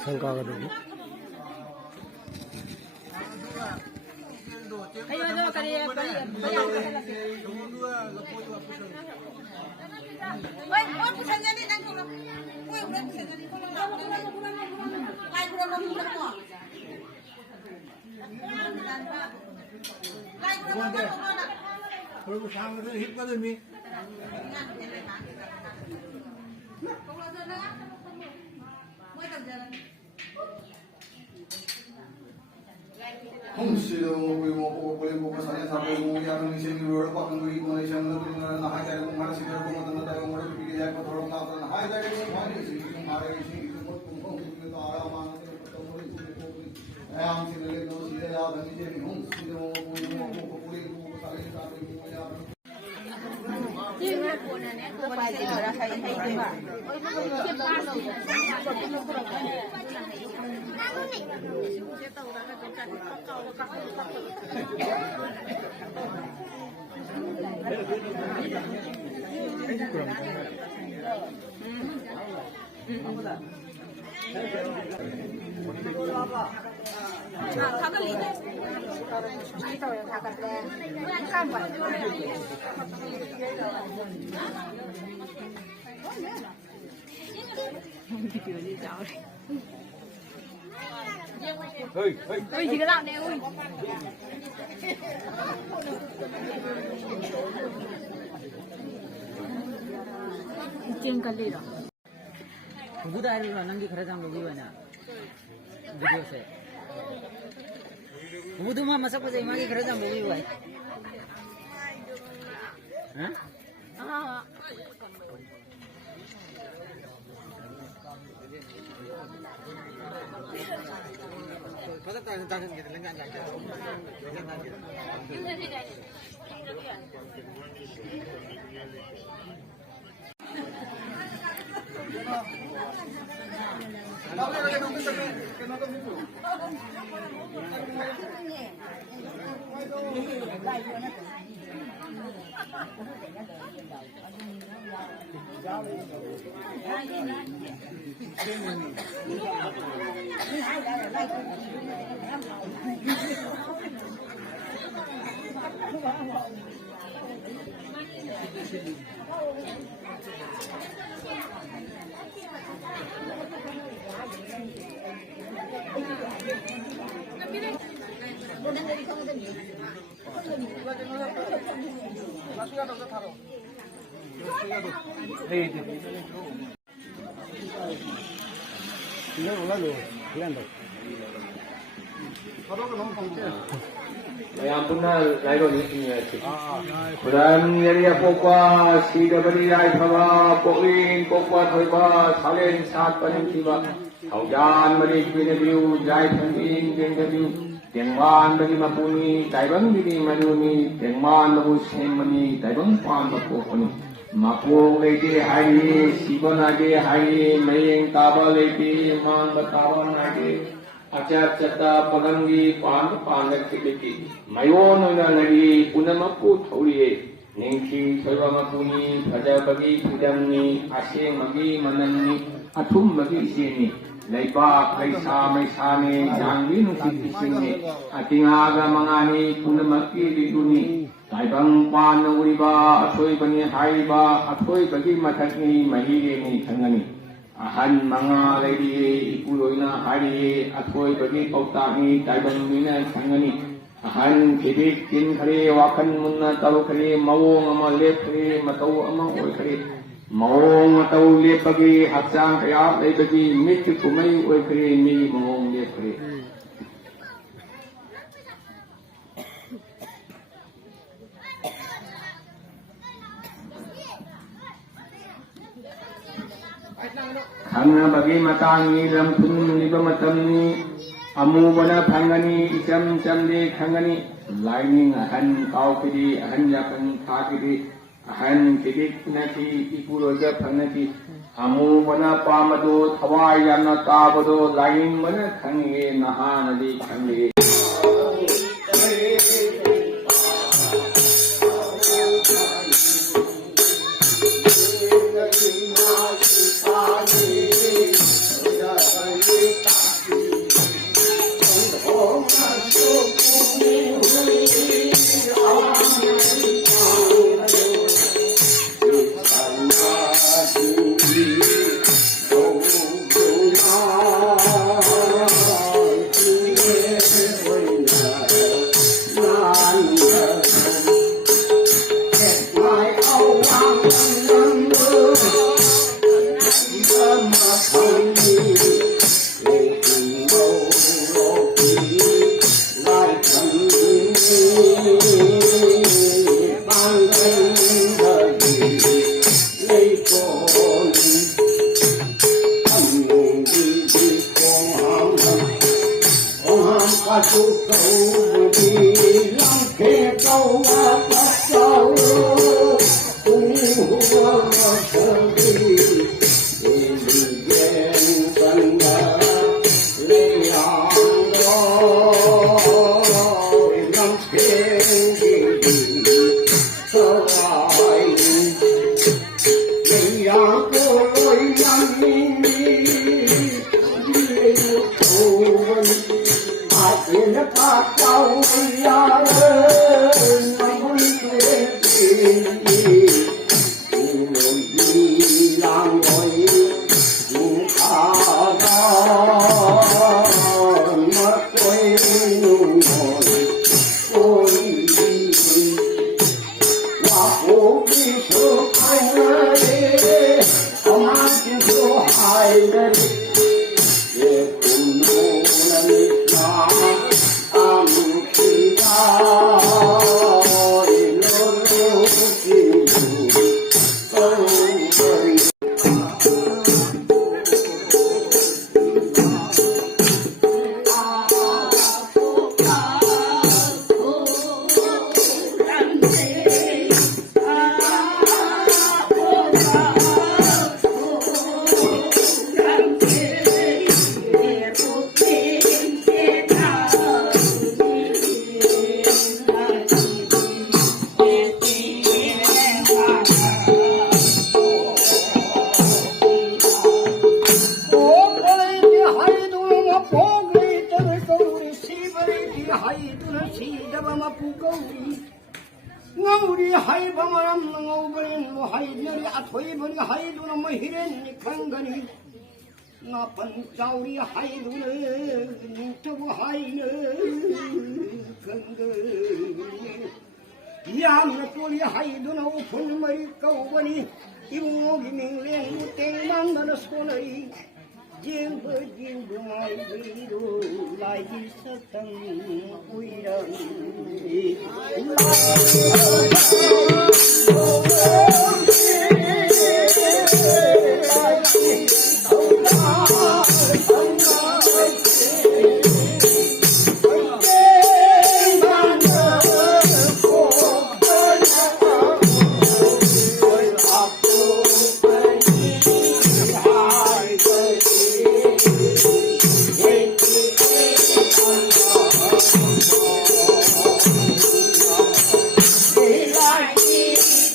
상가가 되고. 그리고 상가들 힘거든요. Homsido mo po ko pa sa sa ko mo yan ng isang word pa kung ito na isang na nakakaya kung mara siguro kung matanda tayo mo rin bigyan ko thorong na na hay dahil kung mali sige mara sige kung ito ara man ito mo rin ay ang sinali no sila ya bani je homsido mo po ko sa rin sa ko yan ui thì cái lạng này ui चिंग कर ली रहा बुधा नंगी खरं सांगू ना video से बुधू मा मसा पजे मागे खरं सांगू आहे हां Masa tangan gitu lengan aja. Yang benar lain ini Quran dari pokwa sida beri ai thava poin pokwa thoiba salen sat panin tiba aujan beri kine biu jai thanin deng biu dengwan beri mapuni daibang beri manuni dengwan babu semani daibang pan bapu oni mapung lagi hari sibon lagi hari mayeng taba lagi man taba lagi Acat cata pagangi pan kibiki mayon na nari punamapu thauliye ningki sarwama puni pada bagi pudamni asing magi mananni athum bagi isini laiba kaisa maisane jangli nusisini atingaga mangani punamaki liduni taibang pan uriba athoi bani haiba athoi bagi mathakni mahire ni thangani ahan mga lady ipuloina hari athoi bagi pautani taibang mina sangani ahan kibik tin khare wakan munna talu khare mawong ama lep khare matau ama oi khare mawong matau lep bagi haksang kaya lai bagi mit kumai oi khare mi mawong lep khare ꯈꯪꯅꯕꯒꯤ ꯃꯇꯥꯡꯅꯤ ꯂꯝ ꯈꯨꯅꯨꯡꯂꯤꯕ ꯃꯇꯝꯅꯤ ꯑꯃꯨꯕꯅ ꯐꯪꯒꯅꯤ ꯏꯆꯝ ꯆꯝꯗꯦ ꯈꯪꯒꯅꯤ ꯂꯥꯏꯅꯤꯡ ꯑꯍꯟ ꯀꯥꯎꯈꯤꯗꯤ ꯑꯍꯟ ꯌꯥꯄꯟ ꯊꯥꯈꯤꯗꯤ ꯑꯍꯟ ꯈꯤꯗꯤꯛ ꯅꯈꯤ ꯏꯄꯨꯔꯣꯏꯒ ꯐꯪꯅꯈꯤ ꯑꯃꯨꯕꯅ ꯄꯥꯝꯕꯗꯣ ꯊꯋꯥꯏ ꯌꯥꯝꯅ ꯇꯥꯕꯗꯣ ꯂꯥꯏꯅꯤꯡꯕꯅ ꯈꯪꯉꯦ ꯅꯍꯥꯅꯗꯤ ꯈꯪꯉꯦ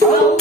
Oh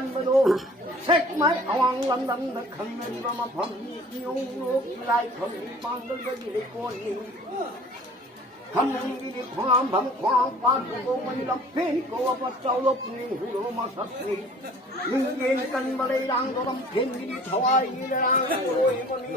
ꯄꯥꯟꯕꯗꯣ ꯁꯦꯛꯃꯥꯏ ꯑꯋꯥꯡ ꯂꯝꯗꯝꯗ ꯈꯪꯅꯔꯤꯕ ꯃꯐꯝꯅꯤ ꯏꯌꯣꯡꯂꯣꯛ ꯂꯥꯏꯐꯝ ꯄꯥꯡꯒꯜꯕꯒꯤ ꯂꯩꯀꯣꯜꯅꯤ ꯈꯝꯕꯒꯤꯗꯤ ꯈ꯭ꯋꯥꯡꯐꯝ ꯈ꯭ꯋꯥꯡ ꯄꯥꯠꯄꯒꯣꯡꯕꯅꯤ ꯂꯝꯐꯦꯟ ꯀꯧꯕ ꯆꯥꯎꯂꯞꯅꯤ ꯍꯨꯔꯣ ꯃꯁꯛꯅꯤ ꯂꯤꯡꯒꯦꯟ ꯀꯟꯕ ꯂꯩꯔꯥꯡꯗꯣ ꯂꯝꯐꯦꯟꯒꯤꯗꯤ ꯊꯋꯥꯏꯒꯤ ꯂꯩꯔꯥꯡ ꯑꯣꯏꯕꯅꯤ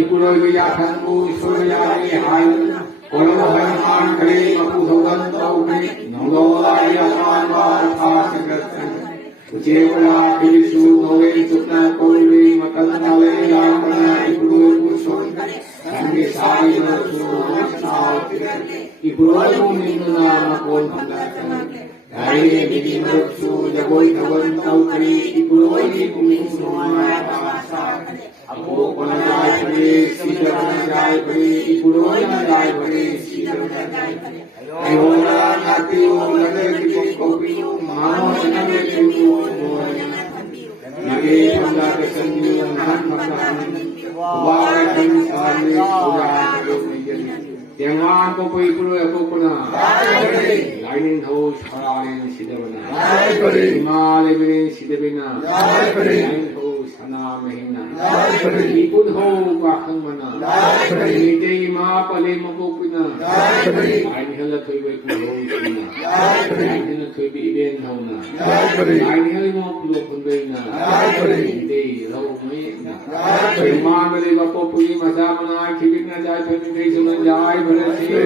Ipuloy yakanmu suryani hai Kono haiman kare mapu thogan taukri Nonglola yaman var khasagatan Ucewala kilisu nowe sukna kolwi matanale yamana ipuloy muson Kami sai nasu Ipuloy minuna makon handatan Dari bidi mersu jagoy kawan taukri Ipuloy kumisu mahasa Aku penajai beri, sidar penajai beri, ibuloy penajai beri, sidar penajai beri. Ayolah nanti orang lagi kopi, mau senang lagi orang. Nagi pada kesenangan makan, warai dan sari orang menjadi. Jangan kopi ibuloy aku pernah. Lainin haus halain sidar penajai. Himalaya beri sidar penajai. Lain haus sana mahina. Ikut ho kahang mana, hindi mapalay makupina. Ay nihala toy way kulo na, ay nihala toy biibin ho na, ay nihala mo kulo kunday na, hindi raw may na. Ay mamalay mapupuyi masama na ay kibig na jay pwede sunan jay barasi.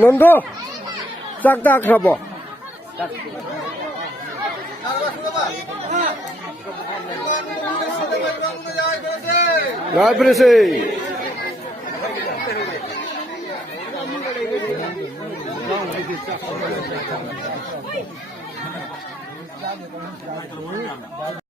Nanda চাকটা খাব জয় পেরেছে